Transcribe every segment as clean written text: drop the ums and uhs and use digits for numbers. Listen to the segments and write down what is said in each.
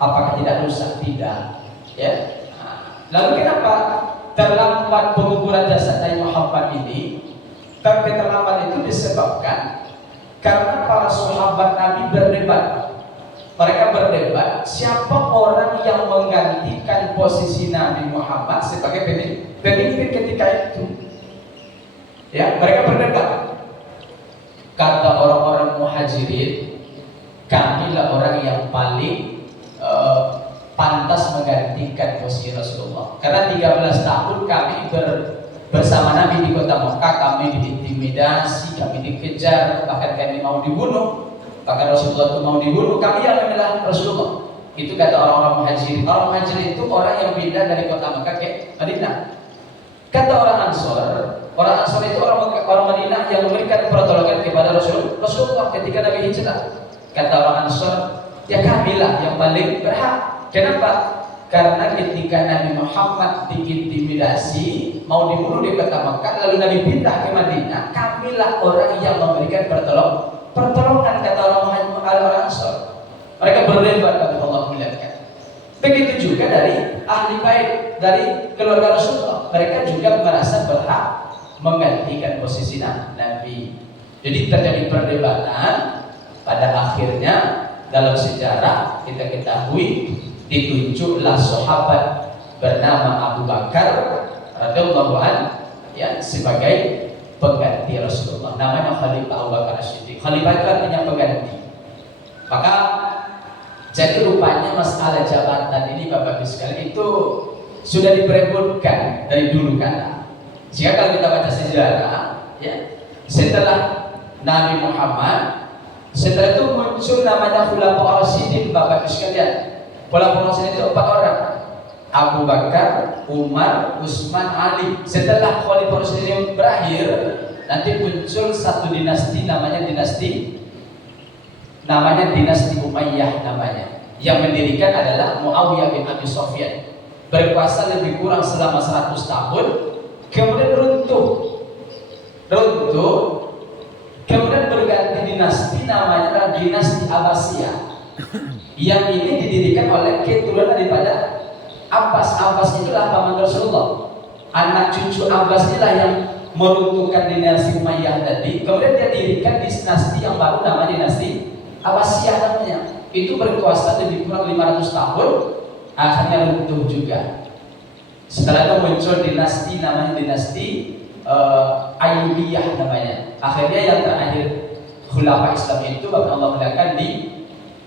Apakah tidak rusak? Tidak. Ya. Lalu kenapa terlambat penguburan jasad Nabi Muhammad ini? Keterlambatan itu disebabkan karena para sahabat Nabi berdebat. Mereka berdebat siapa orang yang menggantikan posisi Nabi Muhammad sebagai pemimpin ketika itu. Ya, mereka berdebat. Kata orang-orang Muhajirin, kamilah orang yang paling pantas menggantikan posisi Rasulullah. Karena 13 tahun kami bersama Nabi di kota Mekah, kami diintimidasi, kami dikejar, bahkan kami mau dibunuh. Bahkan Rasulullah itu mau dibunuh, kami yang membela Rasulullah. Itu kata orang-orang Muhajirin. Orang Muhajirin itu orang yang pindah dari kota Mekah ke Madinah. Kata orang Ansor itu orang Madinah yang memberikan pertolongan kepada Rasulullah ketika Nabi hijrah. Kata orang Ansor, ya kamilah yang paling berhak. Kenapa? Karena ketika Nabi Muhammad diintimidasi, mau dibunuh di kota Mekah, lalu Nabi pindah ke Madinah, kamilah orang yang memberikan pertolongan, kata orang Ansor. Mereka berdebat, kata Allah muliakan. Begitu juga dari ahli bait, dari keluarga Rasulullah, mereka juga merasa berhak menggantikan posisi Nabi. Jadi terjadi perdebatan. Pada akhirnya dalam sejarah kita ketahui ditunjuklah sahabat bernama Abu Bakar radhiyallahu anhu ya sebagai pengganti Rasulullah. Namanya Khalifah Abu Bakar As-Siddiq. Khalifah itu artinya pengganti. Maka jadi rupanya masalah jabatan ini Bapak Ibu sekalian itu sudah diperebutkan dari dulu kala. Jika kalau kita baca sejarah ya, setelah Nabi Muhammad, setelah itu muncul namanya Khulafaur Rasyidin Bapak Ibu sekalian. Khulafaur Rasyidin itu 4 orang. Abu Bakar, Umar, Utsman, Ali. Setelah Khulafaur Rasyidin berakhir, nanti muncul satu dinasti namanya dinasti Umayyah namanya. Yang mendirikan adalah Muawiyah bin Abi Sufyan. Berkuasa lebih kurang selama 100 tahun, kemudian runtuh. Kemudian berganti dinasti namanya dinasti Abbasiyah. Yang ini didirikan oleh keturunan daripada Abbas. Abbas itulah paman Rasulullah. Anak cucu Abbas inilah yang meruntuhkan dinasti Umayyah tadi. Kemudian dia dirikan dinasti yang baru namanya dinasti Abbasiyah namanya. Itu berkuasa lebih kurang 500 tahun, akhirnya runtuh juga. Setelah itu muncul dinasti namanya dinasti Ayyubiyah namanya. Akhirnya yang terakhir Khulafa Islam itu bahkan Allah mengatakan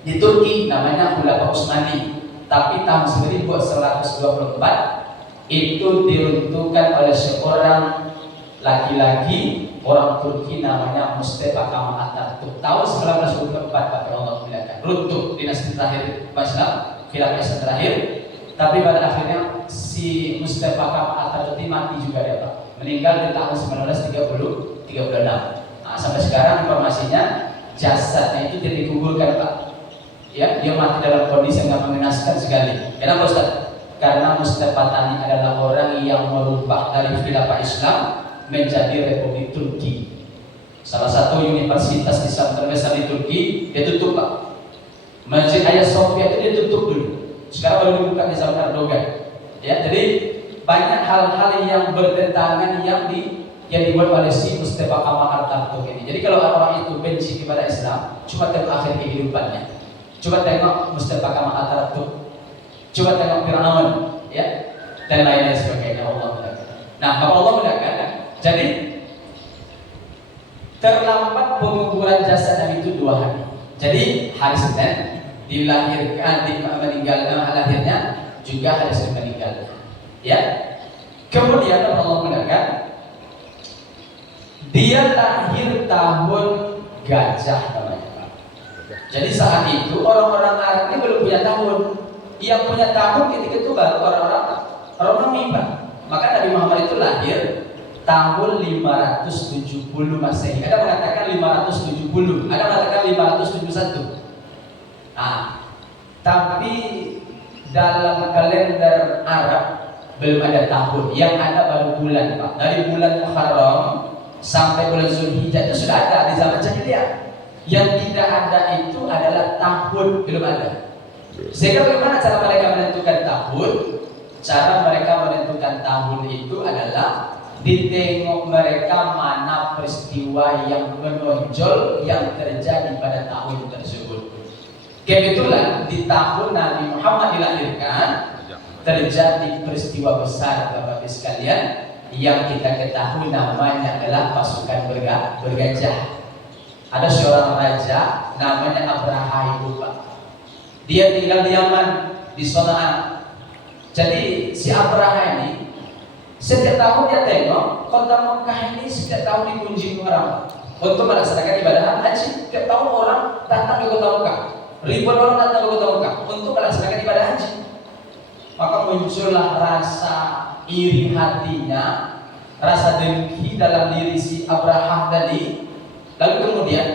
di Turki namanya Khulafa Utsmani. Tapi tahun 1124 itu diruntuhkan oleh seorang laki-laki orang Turki namanya Mustafa Kemal Atatürk. Tahun 1924 bahkan Allah mengatakan runtuh dinasti terakhir Islam, Khilafah Islam terakhir. Tapi pada akhirnya si Mustafa Kemal Atatürk mati juga ya Pak. Meninggal di tahun 1936. Nah, sampai sekarang informasinya jasadnya itu tidak dikuburkan Pak. Ya, dia mati dalam kondisi yang sangat mengenaskan sekali. Kenapa Ustaz? Karena Mustafa Tani adalah orang yang merubah dari khilafah Islam menjadi Republik Turki. Salah satu universitas Islam terbesar di Turki dia tutup Pak. Masjid Hagia Sophia itu dia tutup dulu. Sekarang baru dibuka di zaman Erdogan. Ya, jadi banyak hal-hal yang bertentangan yang dibuat oleh si Mustafa Kemal Atatürk ini. Jadi kalau orang itu benci kepada Islam, cuma tengok akhir kehidupannya. Coba tengok Mustafa Kemal Atatürk, coba tengok Fir'aun, ya, dan lain-lain sebagainya. Allah mudahkan. Nah, kalau Allah mudahkan, jadi terlambat penguburan jasad Nabi itu 2 hari. Jadi hari Senin dilahirkan, meninggal lahirnya juga hari Senin meninggal. Ya, kemudian Allah mengatakan dia lahir tahun gajah namanya. Jadi saat itu orang-orang Arab ini belum punya tahun. Yang punya tahun ketika itu baru orang Mimbar. Maka Nabi Muhammad itu lahir tahun 570 Masehi. Ada mengatakan 570, ada mengatakan 571. Nah, tapi dalam kalender Arab belum ada tahun, yang ada baru bulan Pak. Dari bulan Muharram sampai bulan Zulhijjah itu sudah ada di zaman jahiliyah. Yang tidak ada itu adalah tahun, belum ada. Sehingga bagaimana cara mereka menentukan tahun? Cara mereka menentukan tahun itu adalah ditengok mereka mana peristiwa yang menonjol yang terjadi pada tahun tersebut. Kebetulan di tahun Nabi Muhammad dilahirkan terjadi peristiwa besar Bapak Ibu sekalian yang kita ketahui namanya adalah pasukan bergajah. Ada seorang raja namanya Abraha itu Pak. Dia tinggal di Yaman, di Sonaa. Jadi si Abraha ini setiap tahun dia tengok kota Mekah ini setiap tahun dikunjungi orang untuk melaksanakan ibadah haji. Setiap tahun orang datang ke kota Mekah, ribuan orang datang ke kota Mekah untuk melaksanakan ibadah haji. Maka muncullah rasa iri hatinya, rasa dengki dalam diri si Abraha tadi. Lalu kemudian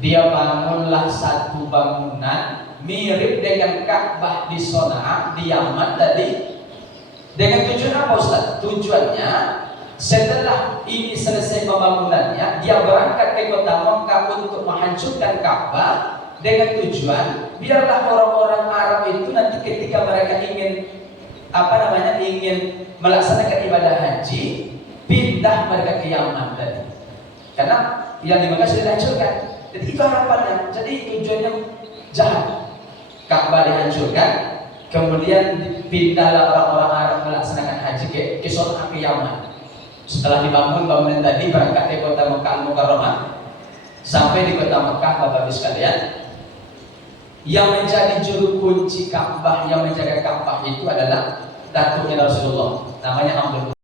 dia bangunlah satu bangunan mirip dengan Ka'bah di Sonaa, di Yaman tadi. Dengan tujuan apa Ustaz? Tujuannya setelah ini selesai pembangunannya, dia berangkat ke kota Mekah untuk menghancurkan Ka'bah dengan tujuan biarlah orang-orang Arab itu nanti ketika mereka ingin ingin melaksanakan ibadah haji, pindah mereka ke Yaman tadi. Karena yang di Mekah sudah dihancurkan. Jadi itu harapannya. Jadi tujuannya jahat. Ka'bah dihancurkan, kemudian pindahlah orang-orang Arab melaksanakan haji ke Sonaa, ke Yaman. Setelah dibangun bangunan tadi, berangkat ke kota Mekah Al-Mukarramah. Sampai di kota Mekah, Bapak Ibu sekalian, yang menjadi juru kunci Ka'bah, yang menjaga Ka'bah itu adalah datuknya Rasulullah, namanya Amr.